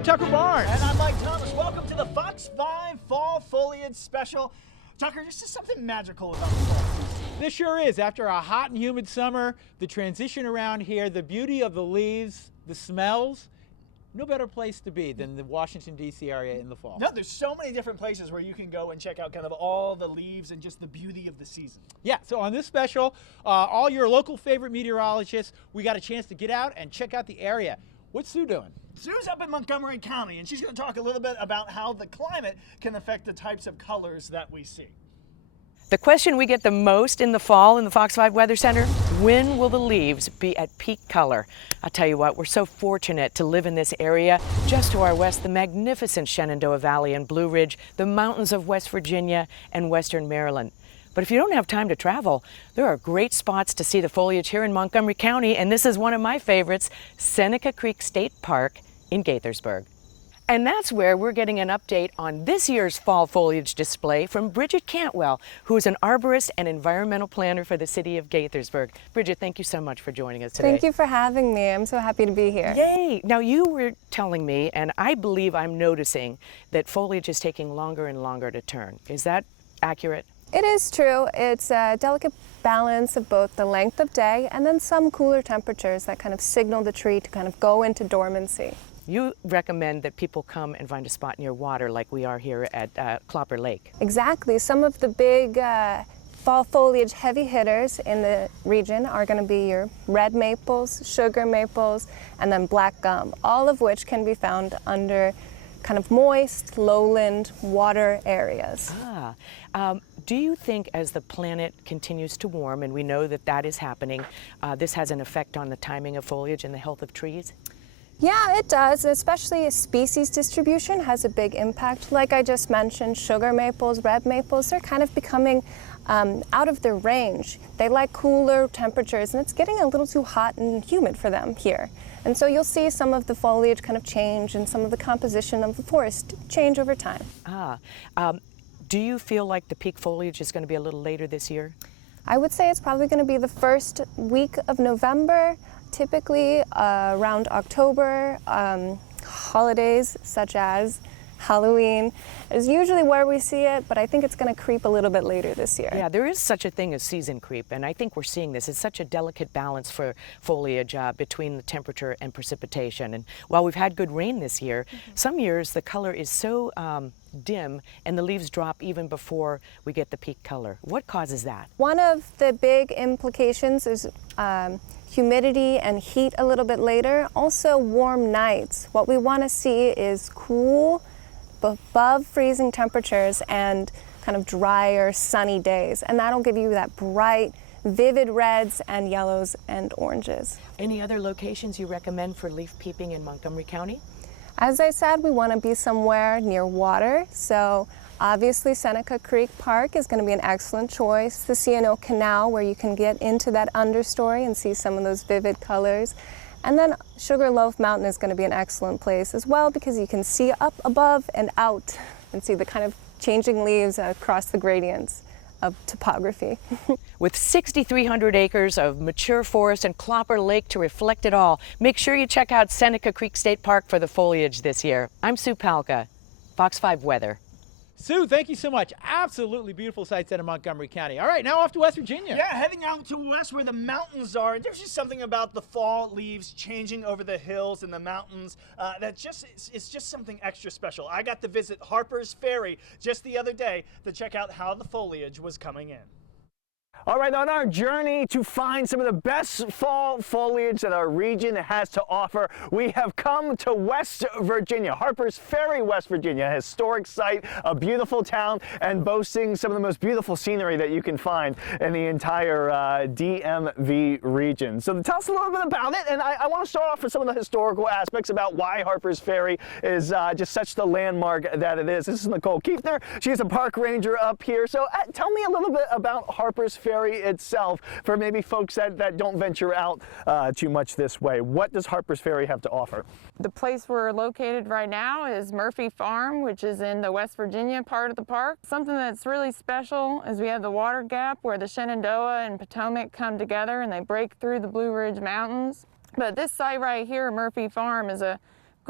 I'm Tucker Barnes. And I'm Mike Thomas. Welcome to the Fox 5 Fall Foliage Special. Tucker, there's just something magical about the fall. This sure is. After a hot and humid summer, the transition around here, the beauty of the leaves, the smells, no better place to be than the Washington, D.C. area in the fall. No, there's so many different places where you can go and check out kind of all the leaves and just the beauty of the season. Yeah, so on this special, all your local favorite meteorologists, we got a chance to get out and check out the area. What's Sue doing? Sue's up in Montgomery County, and she's going to talk a little bit about how the climate can affect the types of colors that we see. The question we get the most in the fall in the Fox 5 Weather Center, when will the leaves be at peak color? I'll tell you what, we're so fortunate to live in this area. Just to our west, the magnificent Shenandoah Valley and Blue Ridge, the mountains of West Virginia and Western Maryland. But if you don't have time to travel, there are great spots to see the foliage here in Montgomery County, and this is one of my favorites, Seneca Creek State Park in Gaithersburg. And that's where we're getting an update on this year's fall foliage display from Bridget Cantwell, who is an arborist and environmental planner for the city of Gaithersburg. Bridget, thank you so much for joining us today. Thank you for having me. I'm so happy to be here. Yay! Now you were telling me, and I believe I'm noticing, that foliage is taking longer and longer to turn. Is that accurate? It is true. It's a delicate balance of both the length of day and then some cooler temperatures that kind of signal the tree to kind of go into dormancy. You recommend that people come and find a spot near water like we are here at Clopper Lake. Exactly. Some of the big fall foliage heavy hitters in the region are going to be your red maples, sugar maples, and then black gum, all of which can be found under kind of moist, lowland water areas. Do you think as the planet continues to warm, and we know that that is happening, this has an effect on the timing of foliage and the health of trees? Yeah, it does, especially species distribution has a big impact. Like I just mentioned, sugar maples, red maples, they're kind of becoming out of their range. They like cooler temperatures, and it's getting a little too hot and humid for them here. And so you'll see some of the foliage kind of change and some of the composition of the forest change over time. Do you feel like the peak foliage is going to be a little later this year? I would say it's probably going to be the first week of November. Typically around October, holidays such as Halloween is usually where we see it, but I think it's going to creep a little bit later this year. Yeah, there is such a thing as season creep, and I think we're seeing this. It's such a delicate balance for foliage between the temperature and precipitation. And while we've had good rain this year, some years the color is so dim and the leaves drop even before we get the peak color. What causes that? One of the big implications is humidity and heat a little bit later. Also warm nights. What we want to see is cool, above freezing temperatures and kind of drier, sunny days. And that'll give you that bright, vivid reds and yellows and oranges. Any other locations you recommend for leaf peeping in Montgomery County? As I said, we want to be somewhere near water. So obviously Seneca Creek Park is going to be an excellent choice. The C&O Canal, where you can get into that understory and see some of those vivid colors. And then Sugarloaf Mountain is going to be an excellent place as well, because you can see up above and out and see the kind of changing leaves across the gradients of topography. With 6,300 acres of mature forest and Clopper Lake to reflect it all, make sure you check out Seneca Creek State Park for the foliage this year. I'm Sue Palka, Fox 5 Weather. Sue, thank you so much. Absolutely beautiful sights out of Montgomery County. All right, now off to West Virginia. Yeah, heading out to west where the mountains are. And there's just something about the fall leaves changing over the hills and the mountains it's just something extra special. I got to visit Harpers Ferry just the other day to check out how the foliage was coming in. All right, on our journey to find some of the best fall foliage that our region has to offer, we have come to West Virginia, Harpers Ferry, West Virginia, a historic site, a beautiful town, and boasting some of the most beautiful scenery that you can find in the entire DMV region. So tell us a little bit about it, and I want to start off with some of the historical aspects about why Harpers Ferry is just such the landmark that it is. This is Nicole Kiefner. She's a park ranger up here. So tell me a little bit about Harpers Ferry itself for maybe folks that don't venture out too much this way. What does Harpers Ferry have to offer? The place we're located right now is Murphy Farm, which is in the West Virginia part of the park. Something that's really special is we have the water gap where the Shenandoah and Potomac come together and they break through the Blue Ridge Mountains. But this site right here, Murphy Farm, is a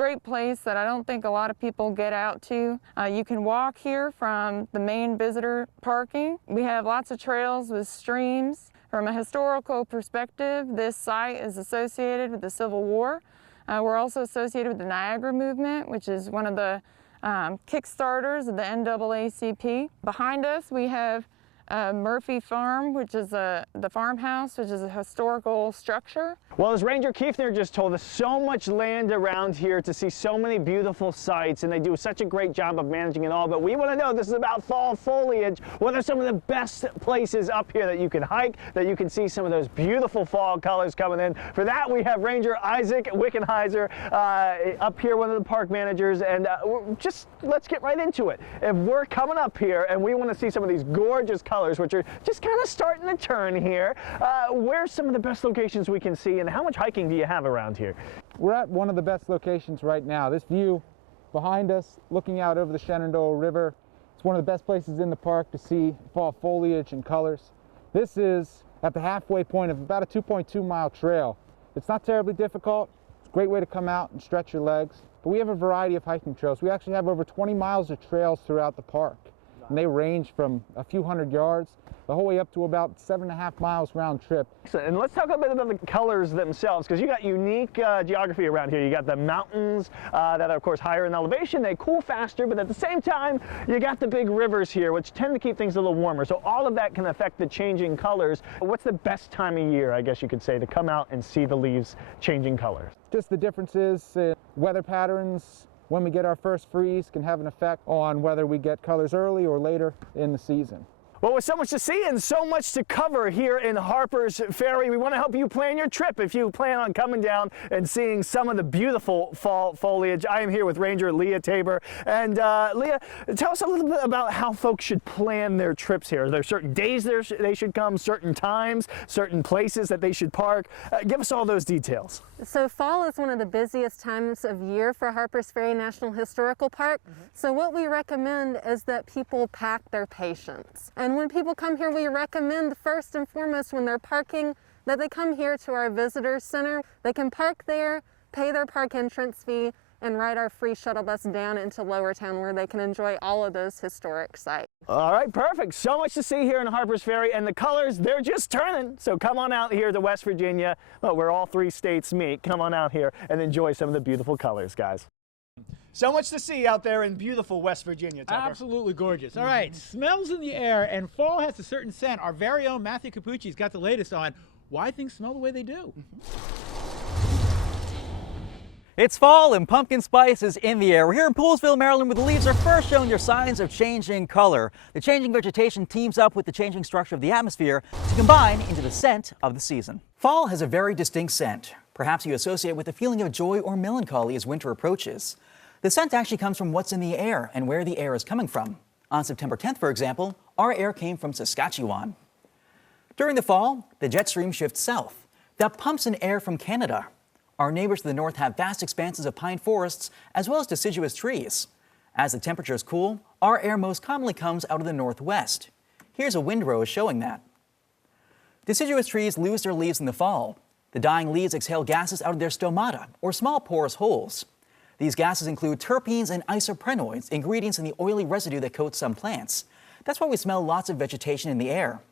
great place that I don't think a lot of people get out to. You can walk here from the main visitor parking. We have lots of trails with streams. From a historical perspective, this site is associated with the Civil War. We're also associated with the Niagara movement, which is one of the kickstarters of the NAACP. Behind us we have Murphy Farm, which is the farmhouse, which is a historical structure. Well, as Ranger Kiefner just told us, so much land around here to see so many beautiful sights, and they do such a great job of managing it all. But we want to know, this is about fall foliage. What are some of the best places up here that you can hike, that you can see some of those beautiful fall colors coming in? For that, we have Ranger Isaac Wickenheiser up here, one of the park managers, and just let's get right into it. If we're coming up here and we want to see some of these gorgeous colors, which are just kind of starting to turn here, where's some of the best locations we can see, and how much hiking do you have around here? We're at one of the best locations right now. This view behind us, looking out over the Shenandoah River, it's one of the best places in the park to see fall foliage and colors. This is at the halfway point of about a 2.2 mile trail. It's not terribly difficult. It's a great way to come out and stretch your legs. But we have a variety of hiking trails. We actually have over 20 miles of trails throughout the park. And they range from a few hundred yards the whole way up to about 7.5 miles round trip. And let's talk a bit about the colors themselves, because you got unique geography around here. You got the mountains that are, of course, higher in elevation. They cool faster, but at the same time, you got the big rivers here, which tend to keep things a little warmer. So all of that can affect the changing colors. What's the best time of year, I guess you could say, to come out and see the leaves changing colors? Just the differences in weather patterns. When we get our first freeze can have an effect on whether we get colors early or later in the season. Well, with so much to see and so much to cover here in Harpers Ferry, we want to help you plan your trip if you plan on coming down and seeing some of the beautiful fall foliage. I am here with Ranger Leah Tabor. And Leah, tell us a little bit about how folks should plan their trips here. Are there certain days they should come, certain times, certain places that they should park? Give us all those details. So fall is one of the busiest times of year for Harpers Ferry National Historical Park. So what we recommend is that people pack their patience. And when people come here, we recommend first and foremost when they're parking that they come here to our visitor center. They can park there, pay their park entrance fee, and ride our free shuttle bus down into Lower Town where they can enjoy all of those historic sites. All right, perfect. So much to see here in Harpers Ferry, and the colors, they're just turning. So come on out here to West Virginia, where all three states meet. Come on out here and enjoy some of the beautiful colors, guys. So much to see out there in beautiful West Virginia, Tucker. Absolutely gorgeous. All right, smells in the air, and fall has a certain scent. Our very own Matthew Capucci's got the latest on why things smell the way they do. It's fall and pumpkin spice is in the air. We're here in Poolesville, Maryland, where the leaves are first showing their signs of changing color. The changing vegetation teams up with the changing structure of the atmosphere to combine into the scent of the season. Fall has a very distinct scent. Perhaps you associate it with a feeling of joy or melancholy as winter approaches. The scent actually comes from what's in the air and where the air is coming from. On September 10th, for example, our air came from Saskatchewan. During the fall, the jet stream shifts south. That pumps in air from Canada. Our neighbors to the north have vast expanses of pine forests as well as deciduous trees. As the temperatures cool, our air most commonly comes out of the northwest. Here's a windrow showing that. Deciduous trees lose their leaves in the fall. The dying leaves exhale gases out of their stomata, or small porous holes. These gases include terpenes and isoprenoids, ingredients in the oily residue that coats some plants. That's why we smell lots of vegetation in the air.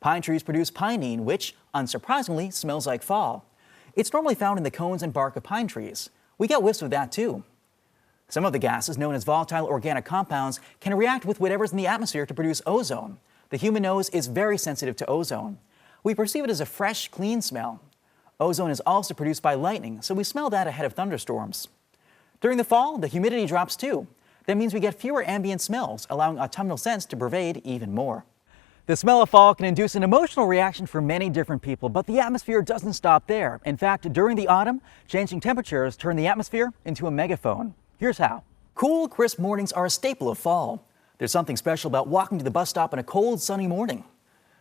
Pine trees produce pinene, which, unsurprisingly, smells like fall. It's normally found in the cones and bark of pine trees. We get whiffs of that too. Some of the gases, known as volatile organic compounds, can react with whatever's in the atmosphere to produce ozone. The human nose is very sensitive to ozone. We perceive it as a fresh, clean smell. Ozone is also produced by lightning, so we smell that ahead of thunderstorms. During the fall, the humidity drops too. That means we get fewer ambient smells, allowing autumnal scents to pervade even more. The smell of fall can induce an emotional reaction for many different people, but the atmosphere doesn't stop there. In fact, during the autumn, changing temperatures turn the atmosphere into a megaphone. Here's how. Cool, crisp mornings are a staple of fall. There's something special about walking to the bus stop on a cold, sunny morning.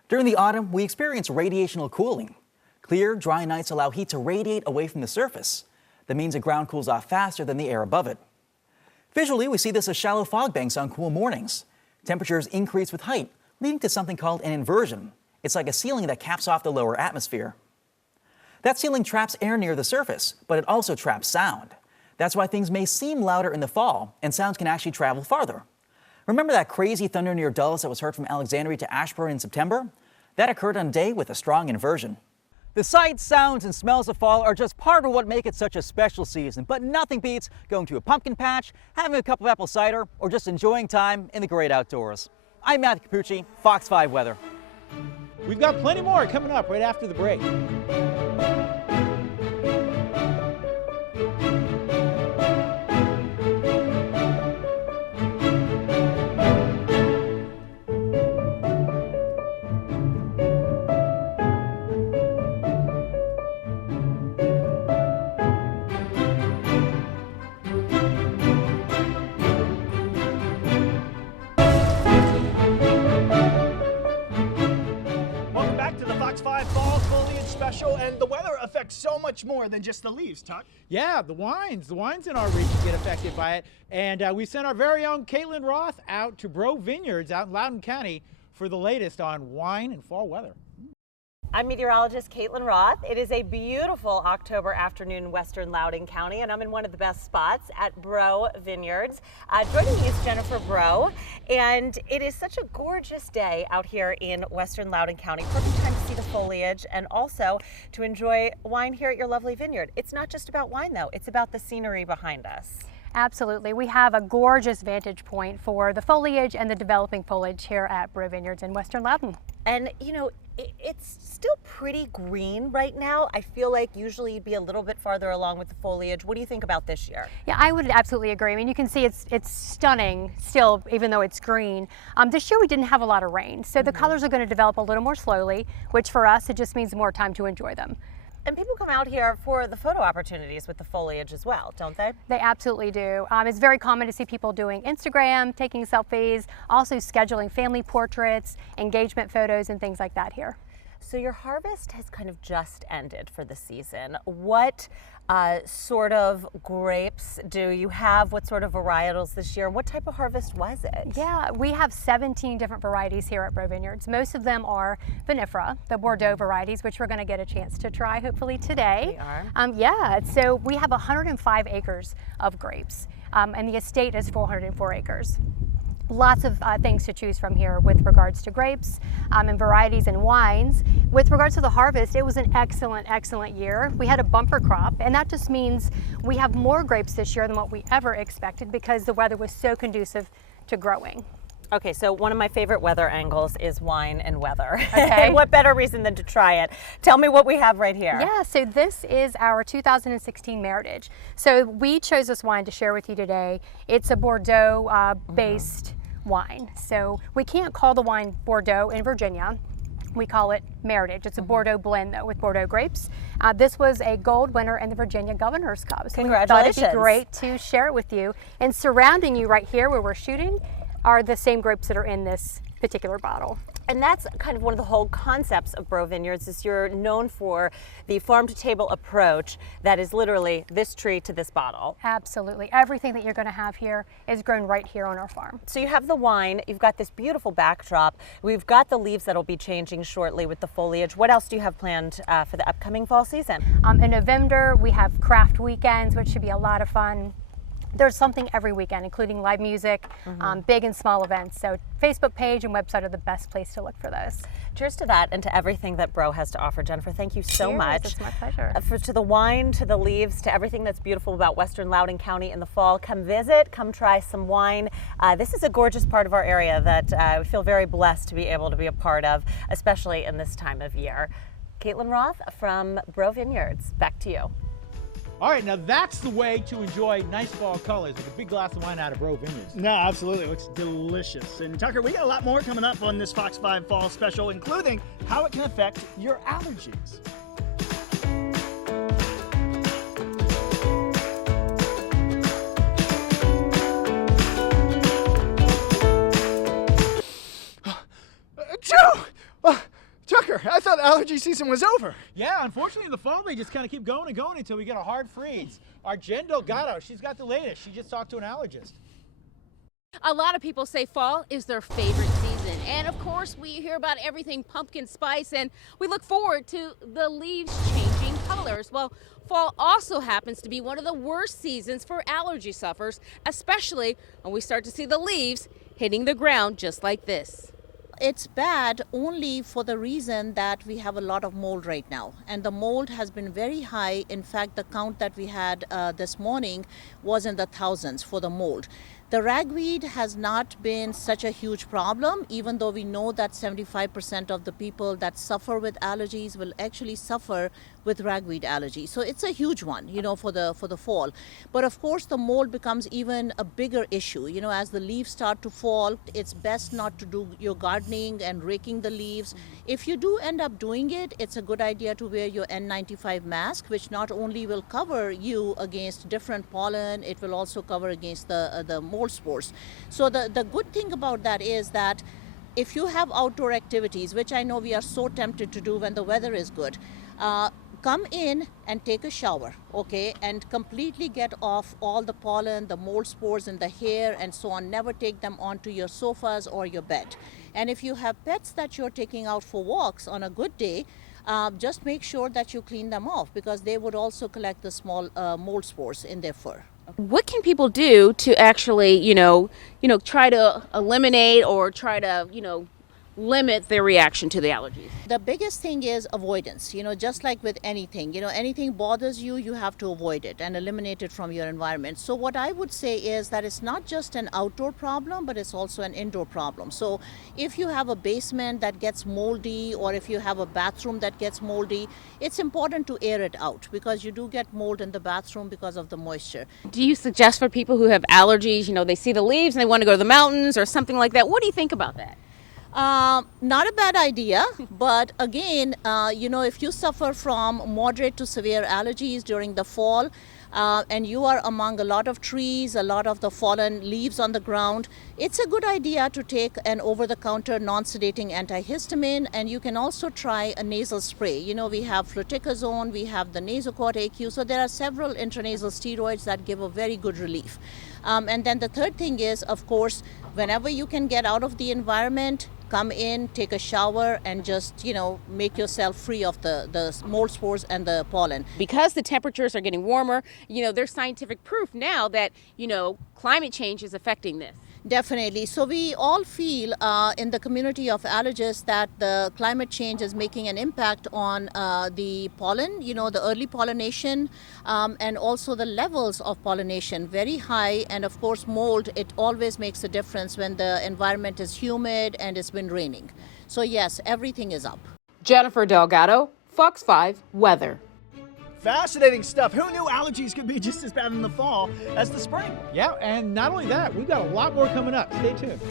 During the autumn, we experience radiational cooling. Clear, dry nights allow heat to radiate away from the surface. That means the ground cools off faster than the air above it. Visually, we see this as shallow fog banks on cool mornings. Temperatures increase with height, leading to something called an inversion. It's like a ceiling that caps off the lower atmosphere. That ceiling traps air near the surface, but it also traps sound. That's why things may seem louder in the fall, and sounds can actually travel farther. Remember that crazy thunder near Dulles that was heard from Alexandria to Ashburn in September? That occurred on a day with a strong inversion. The sights, sounds, and smells of fall are just part of what make it such a special season, but nothing beats going to a pumpkin patch, having a cup of apple cider, or just enjoying time in the great outdoors. I'm Matthew Capucci, Fox 5 Weather. We've got plenty more coming up right after the break. Fall Foliage Special, and the weather affects so much more than just the leaves, Tuck. Yeah, the wines in our region get affected by it, and we sent our very own Caitlin Roth out to Bro Vineyards out in Loudoun County for the latest on wine and fall weather. I'm meteorologist Caitlin Roth. It is a beautiful October afternoon in western Loudoun County, and I'm in one of the best spots at Bro Vineyards. Joining me is Jennifer Bro, and it is such a gorgeous day out here in western Loudoun County. Perfect time to see the foliage and also to enjoy wine here at your lovely vineyard. It's not just about wine though, it's about the scenery behind us. Absolutely. We have a gorgeous vantage point for the foliage and the developing foliage here at Bro Vineyards in western Loudoun. And you know, it's still pretty green right now. I feel like usually you'd be a little bit farther along with the foliage. What do you think about this year? Yeah, I would absolutely agree. I mean, you can see it's stunning still, even though it's green. This year we didn't have a lot of rain, so the colors are going to develop a little more slowly, which for us, it just means more time to enjoy them. And people come out here for the photo opportunities with the foliage as well, don't they? They absolutely do. It's very common to see people doing Instagram, taking selfies, also scheduling family portraits, engagement photos, and things like that here. So your harvest has kind of just ended for the season. What sort of grapes do you have? What sort of varietals this year? What type of harvest was it? Yeah, we have 17 different varieties here at Bro Vineyards. Most of them are vinifera, the Bordeaux varieties, which we're going to get a chance to try hopefully today. We are. Yeah, so we have 105 acres of grapes, and the estate is 404 acres. Lots of things to choose from here with regards to grapes and varieties and wines. With regards to the harvest, it was an excellent year. We had a bumper crop, and that just means we have more grapes this year than what we ever expected because the weather was so conducive to growing. Okay, so one of my favorite weather angles is wine and weather. Okay. What better reason than to try it? Tell me what we have right here. Yeah, so this is our 2016 Meritage. So we chose this wine to share with you today. It's a Bordeaux based wine. So we can't call the wine Bordeaux in Virginia. We call it Meritage. It's a Bordeaux blend though with Bordeaux grapes. This was a gold winner in the Virginia Governor's Cup. So congratulations. we thought it'd be great to share it with you. And surrounding you right here where we're shooting are the same grapes that are in this particular bottle. And that's kind of one of the whole concepts of Bro Vineyards is you're known for the farm to table approach that is literally this tree to this bottle. Absolutely. Everything that you're going to have here is grown right here on our farm. So you have the wine, you've got this beautiful backdrop, we've got the leaves that'll be changing shortly with the foliage. What else do you have planned for the upcoming fall season? In November, we have craft weekends, which should be a lot of fun. There's something every weekend, including live music, big and small events. So Facebook page and website are the best place to look for those. Cheers to that and to everything that Bro has to offer. Jennifer, thank you so much. It's my pleasure. To the wine, to the leaves, to everything that's beautiful about western Loudoun County in the fall, come visit, come try some wine. This is a gorgeous part of our area that we feel very blessed to be able to be a part of, especially in this time of year. Caitlin Roth from Bro Vineyards, back to you. All right, now that's the way to enjoy nice fall colors with a big glass of wine out of Bro Vineyards. No, absolutely. It looks delicious. And Tucker, we got a lot more coming up on this Fox 5 Fall Special, including how it can affect your allergies. Tucker, I thought allergy season was over. Yeah, unfortunately in the fall they just kind of keep going and going until we get a hard freeze. Our Jen Delgado, she's got the latest. She just talked to an allergist. A lot of people say fall is their favorite season. And of course, we hear about everything pumpkin spice, and we look forward to the leaves changing colors. Well, fall also happens to be one of the worst seasons for allergy sufferers, especially when we start to see the leaves hitting the ground just like this. It's bad only for the reason that we have a lot of mold right now, and the mold has been very high. In fact, the count that we had this morning was in the thousands for the mold. The ragweed has not been such a huge problem, even though we know that 75% of the people that suffer with allergies will actually suffer with ragweed allergy. So it's a huge one, you know, for the fall. But of course, the mold becomes even a bigger issue. You know, as the leaves start to fall, it's best not to do your gardening and raking the leaves. If you do end up doing it, it's a good idea to wear your N95 mask, which not only will cover you against different pollen, it will also cover against the mold spores. So the good thing about that is that if you have outdoor activities, which I know we are so tempted to do when the weather is good, come in and take a shower, okay, and completely get off all the pollen, the mold spores in the hair and so on. Never take them onto your sofas or your bed. And if you have pets that you're taking out for walks on a good day, just make sure that you clean them off, because they would also collect the small mold spores in their fur. What can people do to actually, try to eliminate or try to, limit their reaction to the allergies? The biggest thing is avoidance, just like with anything, anything bothers you, you have to avoid it and eliminate it from your environment. So what I would say is that it's not just an outdoor problem, but it's also an indoor problem. So if you have a basement that gets moldy, or if you have a bathroom that gets moldy, it's important to air it out, because you do get mold in the bathroom because of the moisture. Do you suggest for people who have allergies, they see the leaves and they want to go to the mountains or something like that? What do you think about that? Not a bad idea, but again, if you suffer from moderate to severe allergies during the fall, and you are among a lot of trees, a lot of the fallen leaves on the ground, it's a good idea to take an over-the-counter non-sedating antihistamine, and you can also try a nasal spray. We have fluticasone, we have the Nasocort AQ, so there are several intranasal steroids that give a very good relief. And then the third thing is, of course, whenever you can get out of the environment, come in, take a shower, and just, make yourself free of the mold spores and the pollen. Because the temperatures are getting warmer, there's scientific proof now that, climate change is affecting this. Definitely. So we all feel in the community of allergists that the climate change is making an impact on the pollen, the early pollination, and also the levels of pollination, very high. And of course, mold, it always makes a difference when the environment is humid and it's been raining. So yes, everything is up. Jennifer Delgado, Fox 5 Weather. Fascinating stuff. Who knew allergies could be just as bad in the fall as the spring? Yeah, and not only that, we've got a lot more coming up. Stay tuned.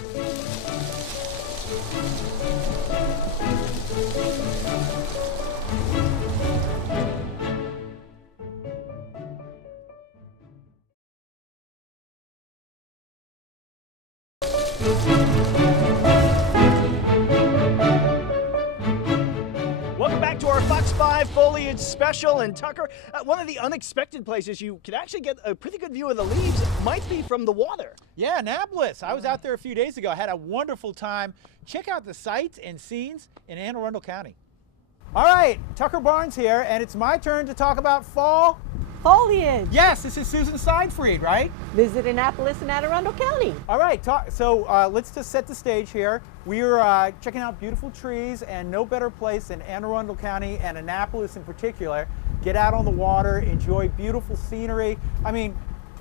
Welcome back to our Fox 5 Foliage Special. And Tucker, one of the unexpected places you could actually get a pretty good view of the leaves might be from the water. Yeah, Annapolis. I was out there a few days ago. I had a wonderful time. Check out the sights and scenes in Anne Arundel County. All right, Tucker Barnes here, and it's my turn to talk about fall Foliage. Yes, this is Susan Seinfried, right? Visit Annapolis in Anne Arundel County. All right, so let's just set the stage here. We're checking out beautiful trees, and no better place than Anne Arundel County and Annapolis in particular. Get out on the water, enjoy beautiful scenery. I mean,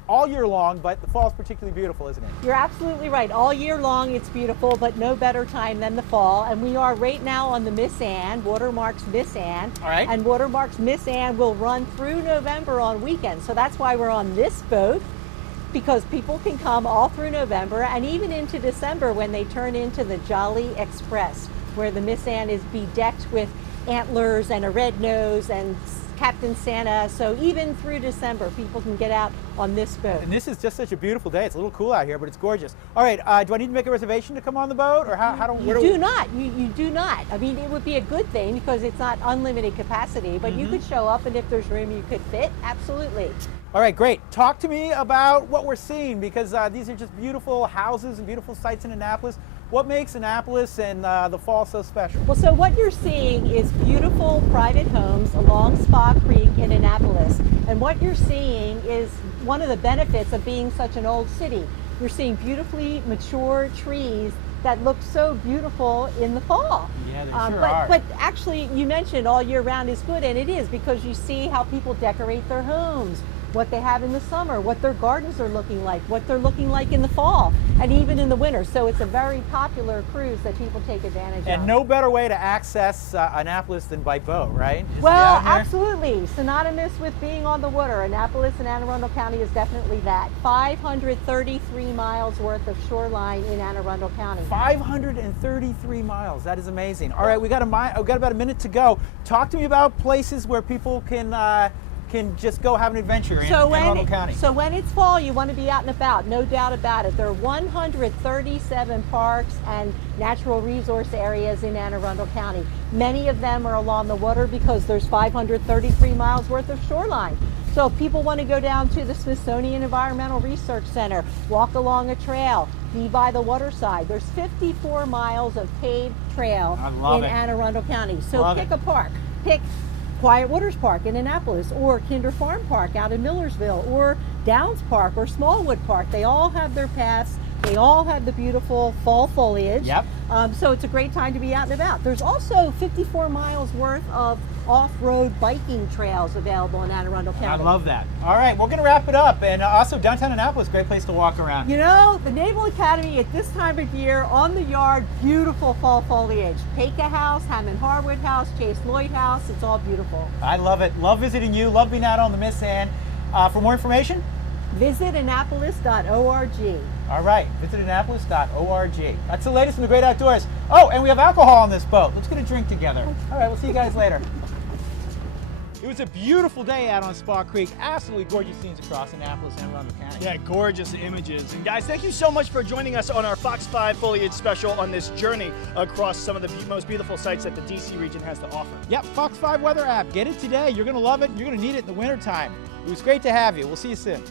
all year long, but the fall is particularly beautiful, isn't it? You're absolutely right. All year long it's beautiful, but no better time than the fall. And we are right now on the Miss Anne, Watermarks Miss Anne. All right. And Watermarks Miss Anne will run through November on weekends. So that's why we're on this boat, because people can come all through November and even into December when they turn into the Jolly Express, where the Miss Anne is bedecked with antlers and a red nose and Captain Santa. So even through December, people can get out on this boat. And this is just such a beautiful day. It's a little cool out here, but it's gorgeous. All right, do I need to make a reservation to come on the boat, or You do not. You do not. I mean, it would be a good thing because it's not unlimited capacity, but you could show up, and if there's room, you could fit. Absolutely. All right, great. Talk to me about what we're seeing, because these are just beautiful houses and beautiful sights in Annapolis. what makes Annapolis and the fall so special? Well, so what you're seeing is beautiful private homes along Spa Creek in Annapolis. And what you're seeing is one of the benefits of being such an old city. You're seeing beautifully mature trees that look so beautiful in the fall. Yeah, they sure are. But actually, you mentioned all year round is good, and it is, because you see how people decorate their homes, what they have in the summer, what their gardens are looking like, what they're looking like in the fall, and even in the winter. So it's a very popular cruise that people take advantage of. And no better way to access Annapolis than by boat, right? Is Well, absolutely. Synonymous with being on the water. Annapolis and Anne Arundel County is definitely that. 533 miles worth of shoreline in Anne Arundel County. 533 miles. That is amazing. All right, we got about a minute to go. Talk to me about places where people can just go have an adventure in Anne Arundel County. So when it's fall, you want to be out and about, no doubt about it. There are 137 parks and natural resource areas in Anne Arundel County. Many of them are along the water because there's 533 miles worth of shoreline. So if people want to go down to the Smithsonian Environmental Research Center, walk along a trail, be by the waterside. There's 54 miles of paved trail in Anne Arundel County. So pick a park. Pick Quiet Waters Park in Annapolis, or Kinder Farm Park out in Millersville, or Downs Park, or Smallwood Park. They all have their paths. They all have the beautiful fall foliage. Yep. So it's a great time to be out and about. There's also 54 miles worth of off-road biking trails available in Anne Arundel County. I love that. All right, we're going to wrap it up. And also, downtown Annapolis, great place to walk around. You know, the Naval Academy at this time of year, on the yard, beautiful fall foliage. Pecos House, Hammond Harwood House, Chase Lloyd House, it's all beautiful. I love it. Love visiting you. Love being out on the Miss Anne. For more information, visit Annapolis.org. All right, visit Annapolis.org. That's the latest in the great outdoors. Oh, and we have alcohol on this boat. Let's get a drink together. All right, we'll see you guys later. It was a beautiful day out on Spa Creek. Absolutely gorgeous scenes across Annapolis and Arundel County. Yeah, gorgeous images. And guys, thank you so much for joining us on our Fox 5 Foliage Special on this journey across some of the most beautiful sites that the DC region has to offer. Yep, Fox 5 weather app. Get it today. You're going to love it. You're going to need it in the wintertime. It was great to have you. We'll see you soon.